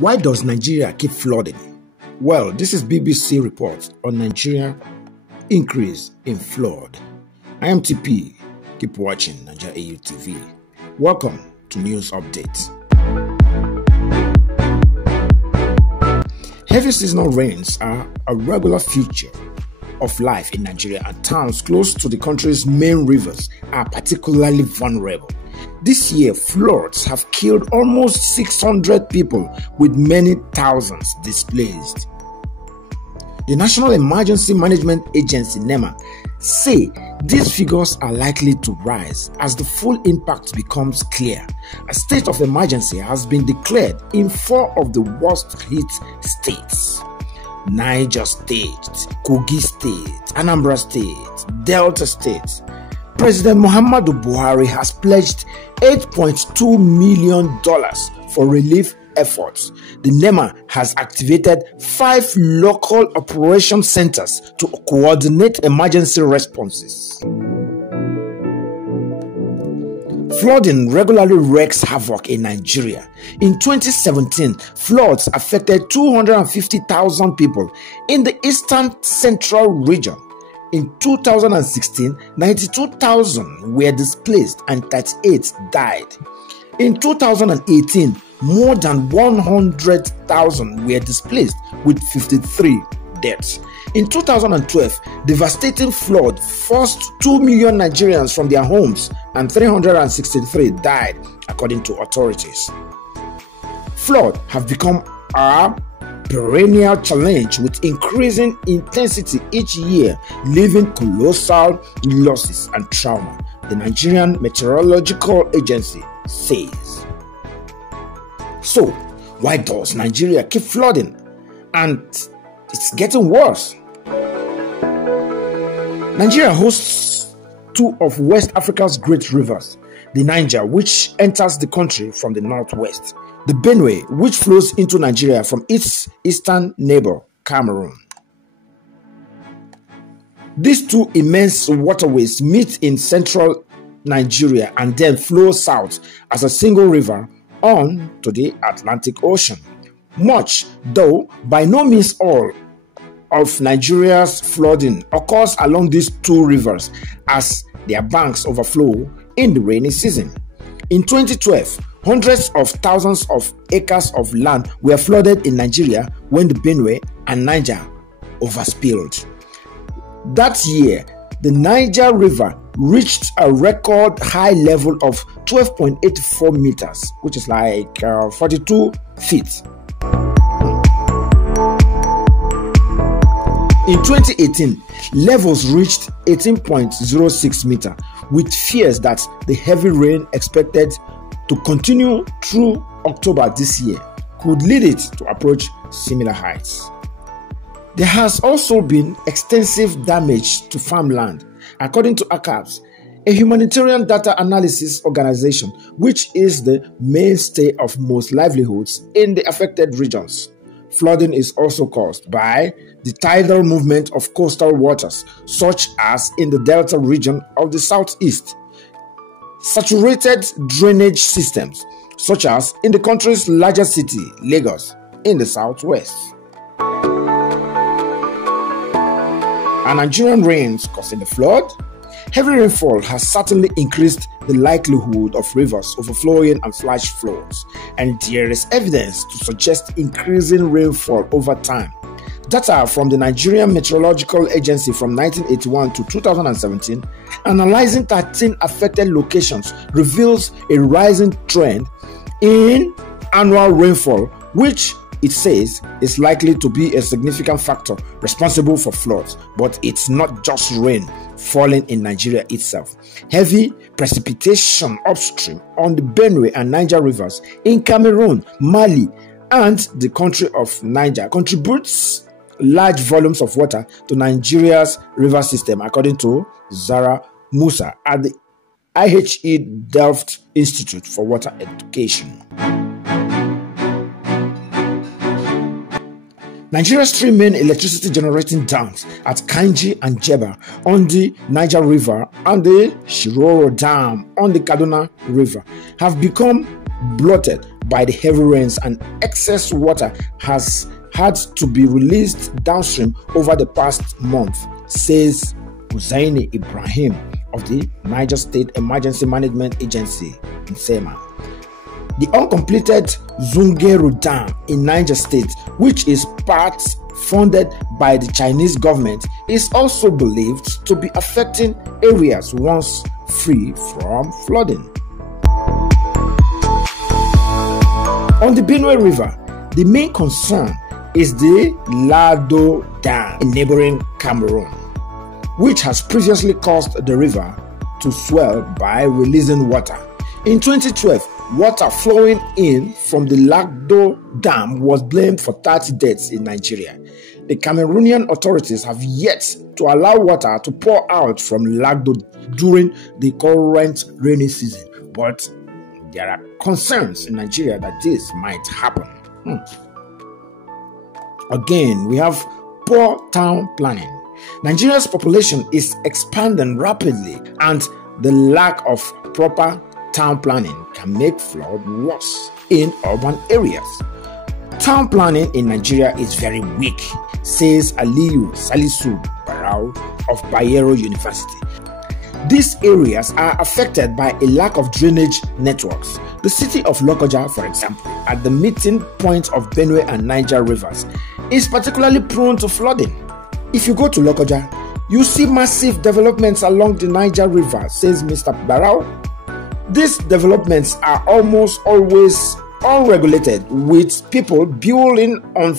Why does Nigeria keep flooding? Well, this is BBC report on Nigeria increase in flood. I am TP. Keep watching Naija AU TV. Welcome to News Updates. Heavy seasonal rains are a regular feature of life in Nigeria, and towns close to the country's main rivers are particularly vulnerable. This year, floods have killed almost 600 people, with many thousands displaced. The National Emergency Management Agency, NEMA, say these figures are likely to rise as the full impact becomes clear. A state of emergency has been declared in 4 of the worst hit states: Niger State, Kogi State, Anambra State, Delta State. President Muhammadu Buhari has pledged $8.2 million for relief efforts. The NEMA has activated 5 local operation centers to coordinate emergency responses. Flooding regularly wreaks havoc in Nigeria. In 2017, floods affected 250,000 people in the eastern central region. In 2016, 92,000 were displaced and 38 died. In 2018, more than 100,000 were displaced with 53 deaths. In 2012, devastating flood forced 2 million Nigerians from their homes and 363 died, according to authorities. Floods have become a perennial challenge with increasing intensity each year, leaving colossal losses and trauma, the Nigerian Meteorological Agency says. So, why does Nigeria keep flooding? And it's getting worse. Nigeria hosts 2 of West Africa's great rivers: the Niger, which enters the country from the northwest; the Benue, which flows into Nigeria from its eastern neighbor, Cameroon. These 2 immense waterways meet in central Nigeria and then flow south as a single river on to the Atlantic Ocean. Much, though by no means all, of Nigeria's flooding occurs along these 2 rivers as their banks overflow in the rainy season. In 2012, hundreds of thousands of acres of land were flooded in Nigeria when the Benue and Niger overspilled. That year, the Niger River reached a record high level of 12.84 meters, which is like 42 feet. In 2018, levels reached 18.06 meters, with fears that the heavy rain expected to continue through October this year could lead it to approach similar heights. There has also been extensive damage to farmland, according to ACAPS, a humanitarian data analysis organization which is the mainstay of most livelihoods in the affected regions. Flooding is also caused by the tidal movement of coastal waters, such as in the Delta region of the southeast, saturated drainage systems, such as in the country's largest city, Lagos, in the southwest, and Nigerian rains causing the flood. Heavy rainfall has certainly increased the likelihood of rivers overflowing and flash floods, and there is evidence to suggest increasing rainfall over time. Data from the Nigerian Meteorological Agency from 1981 to 2017, analyzing 13 affected locations, reveals a rising trend in annual rainfall, which it says is likely to be a significant factor responsible for floods. But it's not just rain falling in Nigeria itself. Heavy precipitation upstream on the Benue and Niger rivers in Cameroon, Mali, and the country of Niger contributes large volumes of water to Nigeria's river system, according to Zara Musa at the IHE Delft Institute for Water Education. Nigeria's 3 main electricity generating dams at Kainji and Jeba on the Niger River and the Shiroro Dam on the Kaduna River have become bloated by the heavy rains, and excess water has had to be released downstream over the past month, says Hussaini Ibrahim of the Niger State Emergency Management Agency in Sema. The uncompleted Zungeru Dam in Niger State, which is part funded by the Chinese government, is also believed to be affecting areas once free from flooding. On the Benue River, the main concern is the Lado Dam in neighboring Cameroon, which has previously caused the river to swell by releasing water. In 2012, water flowing in from the Lado Dam was blamed for 30 deaths in Nigeria. The Cameroonian authorities have yet to allow water to pour out from Lado during the current rainy season, but there are concerns in Nigeria that this might happen. Again, we have poor town planning. Nigeria's population is expanding rapidly, and the lack of proper town planning can make flood worse in urban areas. Town planning in Nigeria is very weak, says Aliyu Salisu Barau of Bayero University. These areas are affected by a lack of drainage networks. The city of Lokoja, for example, at the meeting point of Benue and Niger rivers, is particularly prone to flooding. If you go to Lokoja, you see massive developments along the Niger River, says Mr. Barau. These developments are almost always unregulated, with people building on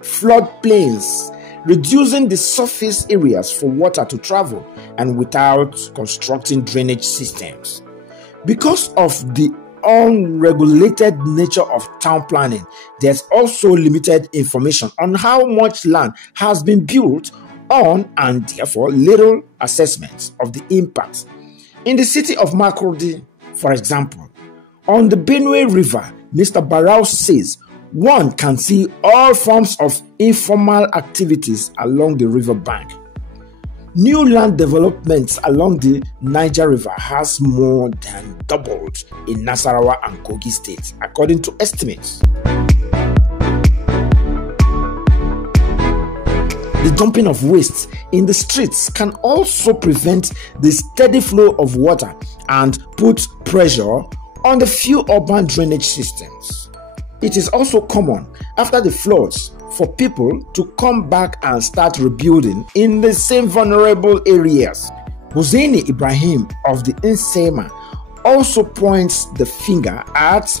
floodplains, reducing the surface areas for water to travel, and without constructing drainage systems. Because of the unregulated nature of town planning, there's also limited information on how much land has been built on, and therefore little assessments of the impact. In the city of Makurdi, for example, on the Benue River, Mr. Barau says one can see all forms of informal activities along the river bank. New land developments along the Niger River has more than doubled in Nasarawa and Kogi states, according to estimates. The dumping of waste in the streets can also prevent the steady flow of water and put pressure on the few urban drainage systems. It is also common after the floods for people to come back and start rebuilding in the same vulnerable areas. Hussaini Ibrahim of the Nsema also points the finger at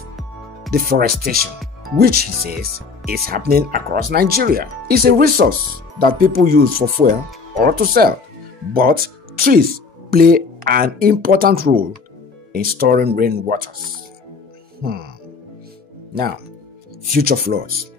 deforestation, which he says is happening across Nigeria. It's a resource that people use for fuel or to sell, but trees play an important role in storing rainwaters. Now, future floods.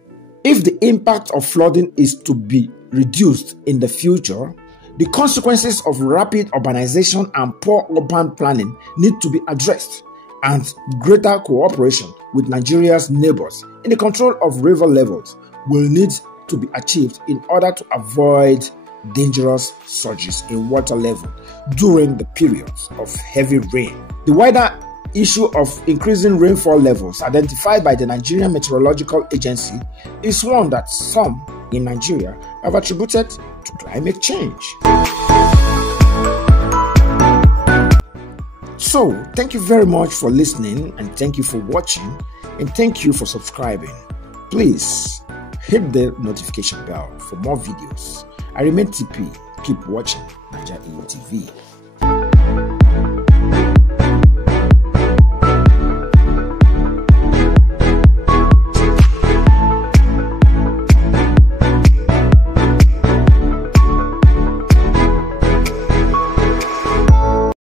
If the impact of flooding is to be reduced in the future, the consequences of rapid urbanization and poor urban planning need to be addressed, and greater cooperation with Nigeria's neighbors in the control of river levels will need to be achieved in order to avoid dangerous surges in water level during the periods of heavy rain. The wider issue of increasing rainfall levels identified by the Nigerian Meteorological Agency is one that some in Nigeria have attributed to climate change. So, thank you very much for listening, and thank you for watching, and thank you for subscribing. Please hit the notification bell for more videos. I remain TP. Keep watching Naija TV.